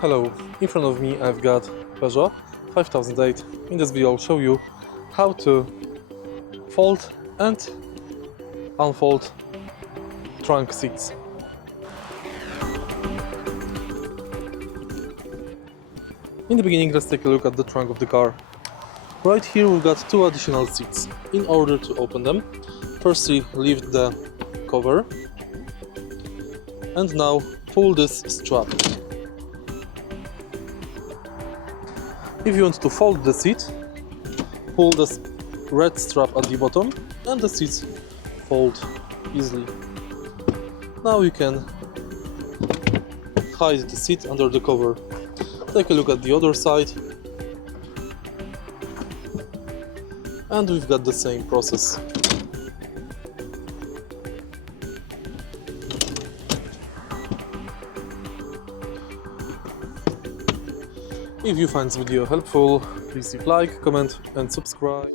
Hello, in front of me I've got Peugeot 5008. In this video I'll show you how to fold and unfold trunk seats. In the beginning, let's take a look at the trunk of the car. Right here we've got two additional seats. In order to open them, firstly lift the cover and now pull this strap. If you want to fold the seat, pull this red strap at the bottom and the seats fold easily. Now you can hide the seat under the cover. Take a look at the other side and we've got the same process. If you find this video helpful, please leave like, comment and subscribe.